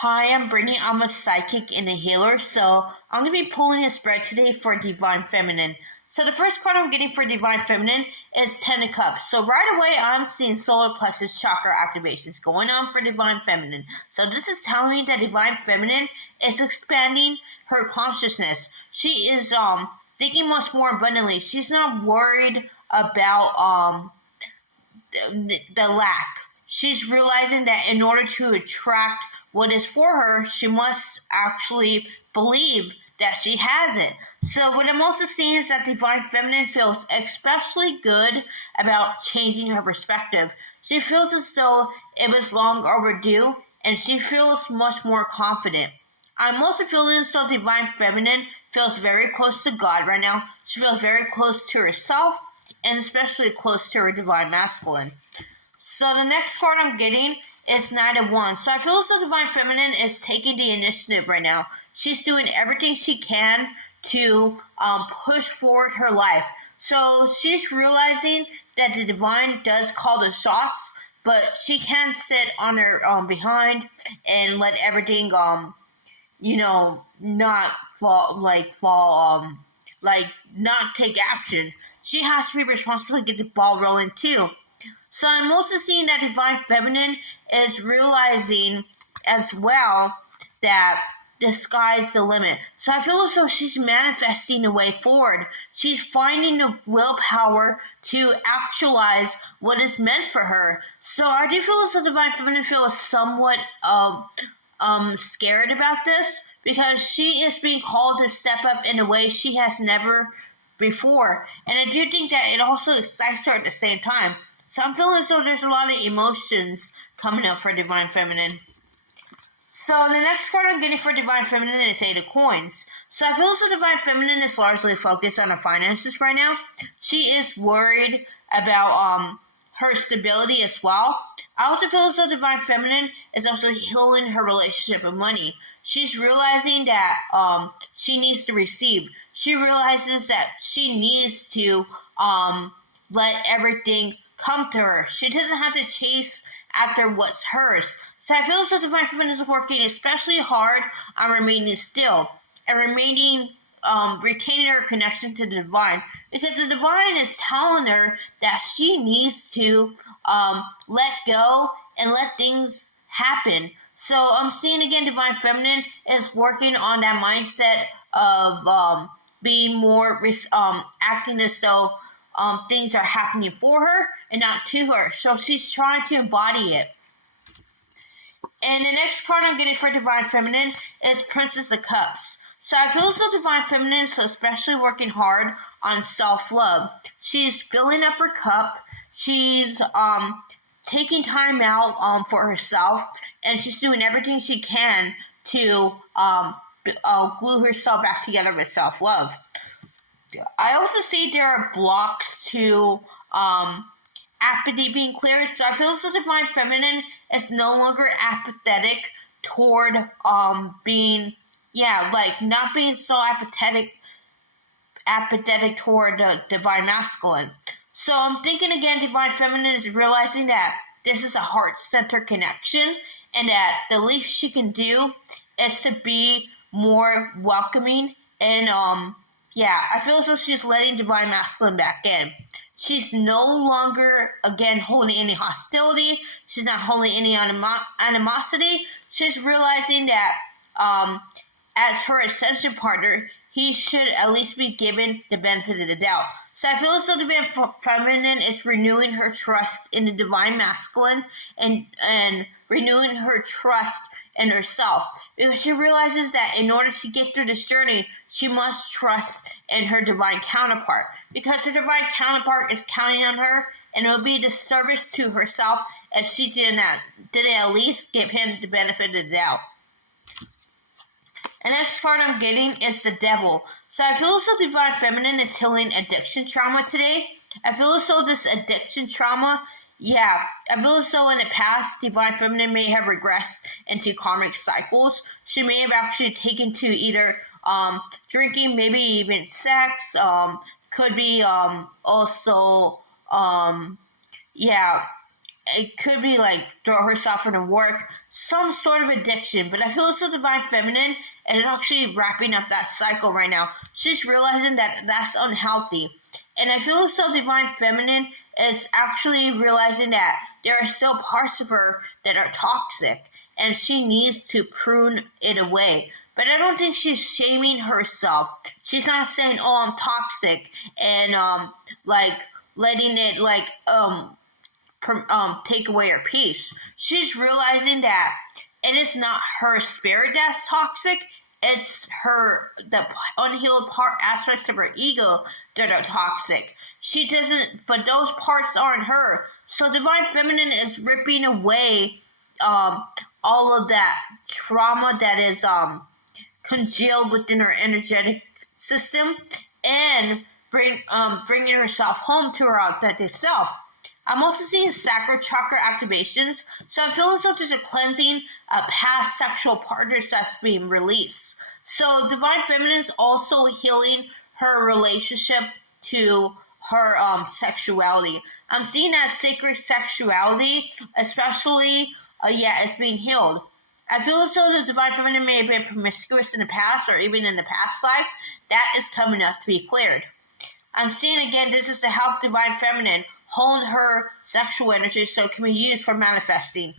Hi, I'm Brittany. I'm a psychic and a healer, so I'm going to be pulling a spread today for Divine Feminine. So the first card I'm getting for Divine Feminine is Ten of Cups. So right away, I'm seeing solar plexus chakra activations going on for Divine Feminine. So this is telling me that Divine Feminine is expanding her consciousness. She is thinking much more abundantly. She's not worried about the lack. She's realizing that in order to attract what is for her, she must actually believe that she has it. So what I'm also seeing is that Divine Feminine feels especially good about changing her perspective. She feels as though it was long overdue, and she feels much more confident. I'm also feeling as though Divine Feminine feels very close to God right now. She feels very close to herself, and especially close to her Divine Masculine. So the next card I'm getting is Knight of Wands. So I feel as though Divine Feminine is taking the initiative right now. She's doing everything she can to push forward her life. So she's realizing that the Divine does call the shots, but she can't sit on her behind and let everything not not take action. She has to be responsible to get the ball rolling too. So I'm also seeing that Divine Feminine is realizing as well that the sky's the limit. So I feel as though she's manifesting a way forward. She's finding the willpower to actualize what is meant for her. So I do feel as though Divine Feminine feels somewhat scared about this, because she is being called to step up in a way she has never before. And I do think that it also excites her at the same time. So I'm feeling as though there's a lot of emotions coming up for Divine Feminine. So the next card I'm getting for Divine Feminine is Eight of Coins. So I feel as though Divine Feminine is largely focused on her finances right now. She is worried about her stability as well. I also feel as though Divine Feminine is also healing her relationship with money. She's realizing that she needs to receive. She realizes that she needs to let everything come to her. She doesn't have to chase after what's hers. So I feel as though Divine Feminine is working especially hard on remaining still and retaining her connection to the Divine, because the Divine is telling her that she needs to let go and let things happen. So I'm seeing again Divine Feminine is working on that mindset of being more acting as though things are happening for her and not to her. So she's trying to embody it. And the next card I'm getting for Divine Feminine is Princess of Cups. So I feel as though Divine Feminine is especially working hard on self-love. She's filling up her cup. She's taking time out for herself, and she's doing everything she can to glue herself back together with self-love. I also see there are blocks to apathy being cleared. So I feel as though Divine Feminine is no longer apathetic toward not being so apathetic toward the Divine Masculine. So I'm thinking again, Divine Feminine is realizing that this is a heart-center connection, and that the least she can do is to be more welcoming. And I feel as though she's letting Divine Masculine back in. She's no longer, again, holding any hostility. She's not holding any animosity. She's realizing that as her ascension partner, he should at least be given the benefit of the doubt. So I feel as though Divine Feminine is renewing her trust in the Divine Masculine and renewing her trust in herself, because she realizes that in order to get through this journey, she must trust in her divine counterpart, because her divine counterpart is counting on her, and it would be a disservice to herself if she didn't at least give him the benefit of the doubt. And next card I'm getting is the Devil. So I feel as though Divine Feminine is healing addiction trauma today. I feel as though this addiction trauma, I feel as though in the past, Divine Feminine may have regressed into karmic cycles. She may have actually taken to either drinking, maybe even sex, could be also it could be like throw herself into work, some sort of addiction. But I feel as though Divine Feminine is actually wrapping up that cycle right now. She's realizing that that's unhealthy. And I feel as though Divine Feminine is actually realizing that there are still parts of her that are toxic and she needs to prune it away. But I don't think she's shaming herself. She's not saying, "Oh, I'm toxic," and like letting it take away her peace. She's realizing that it is not her spirit that's toxic. It's the unhealed aspects of her ego that are toxic. She doesn't, but those parts aren't her. So Divine Feminine is ripping away all of that trauma that is congealed within her energetic system, and bringing herself home to her authentic self. I'm also seeing sacral chakra activations, so I feel as though there's a cleansing of past sexual partners that's being released. So Divine Feminine is also healing her relationship to her sexuality. I'm seeing that sacred sexuality, especially, it's being healed. I feel as though the Divine Feminine may have been promiscuous in the past or even in the past life. That is coming up to be cleared. I'm seeing again, this is to help Divine Feminine hone her sexual energy so it can be used for manifesting.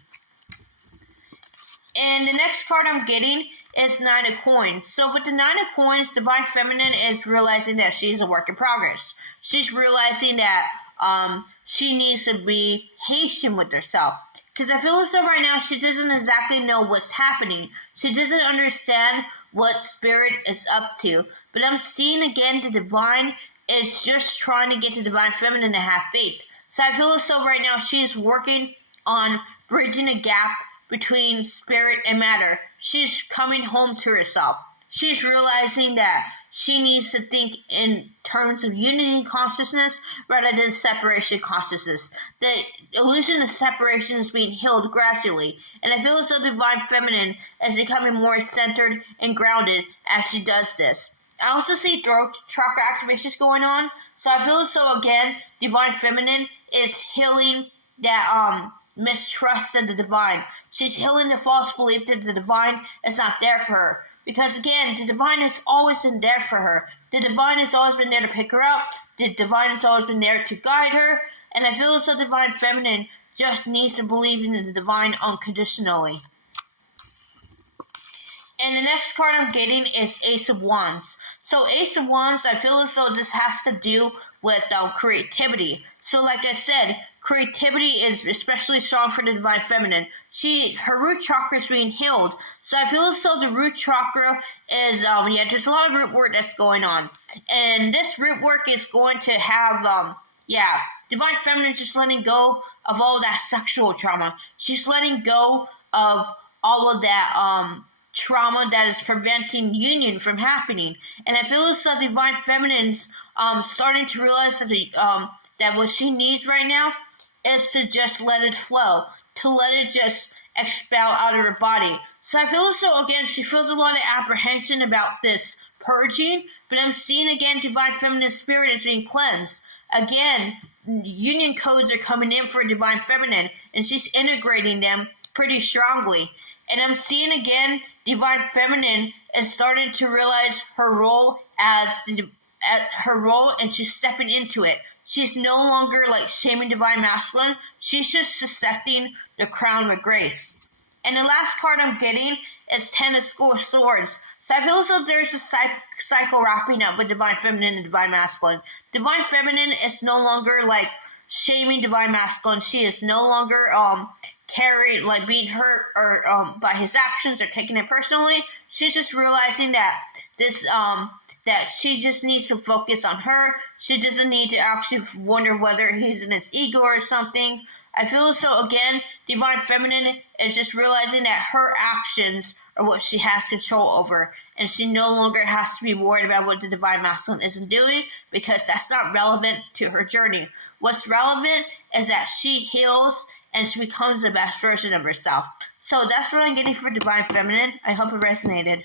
And the next card I'm getting is Nine of Coins. So with the Nine of Coins, Divine Feminine is realizing that she's a work in progress. She's realizing that she needs to be patient with herself. Because I feel as though right now she doesn't exactly know what's happening. She doesn't understand what spirit is up to. But I'm seeing again the divine is just trying to get the Divine Feminine to have faith. So I feel as though right now she is working on bridging a gap between spirit and matter. She's coming home to herself. She's realizing that she needs to think in terms of unity consciousness rather than separation consciousness. The illusion of separation is being healed gradually, and I feel as though Divine Feminine is becoming more centered and grounded as she does this. I also see throat chakra activations going on, so I feel as though again Divine Feminine is healing that mistrust of the divine. She's healing the false belief that the divine is not there for her. Because again, the divine has always been there for her. The divine has always been there to pick her up. The divine has always been there to guide her. And I feel as though Divine Feminine just needs to believe in the divine unconditionally. And the next card I'm getting is Ace of Wands. So Ace of Wands, I feel as though this has to do with creativity. So like I said, creativity is especially strong for the Divine Feminine. Her root chakra is being healed. So I feel as though the root chakra is, there's a lot of root work that's going on. And this root work is going to have, Divine Feminine just letting go of all that sexual trauma. She's letting go of all of that, trauma that is preventing union from happening. And I feel as though Divine Feminine's starting to realize that that what she needs right now is to just let it flow, to let it just expel out of her body. So I feel as though, again, she feels a lot of apprehension about this purging, but I'm seeing, again, Divine Feminine spirit is being cleansed. Again, union codes are coming in for Divine Feminine, and she's integrating them pretty strongly. And I'm seeing, again, Divine Feminine is starting to realize her role and she's stepping into it. She's no longer shaming Divine Masculine. She's just accepting the crown with grace. And the last card I'm getting is Ten of Swords. So I feel as though there's a cycle wrapping up with Divine Feminine and Divine Masculine. Divine Feminine is no longer shaming Divine Masculine. She is no longer being hurt or by his actions or taking it personally. She's just realizing that that she just needs to focus on her. She doesn't need to actually wonder whether he's in his ego or something. I feel as though, again, Divine Feminine is just realizing that her actions are what she has control over. And she no longer has to be worried about what the Divine Masculine isn't doing, because that's not relevant to her journey. What's relevant is that she heals and she becomes the best version of herself. So that's what I'm getting for Divine Feminine. I hope it resonated.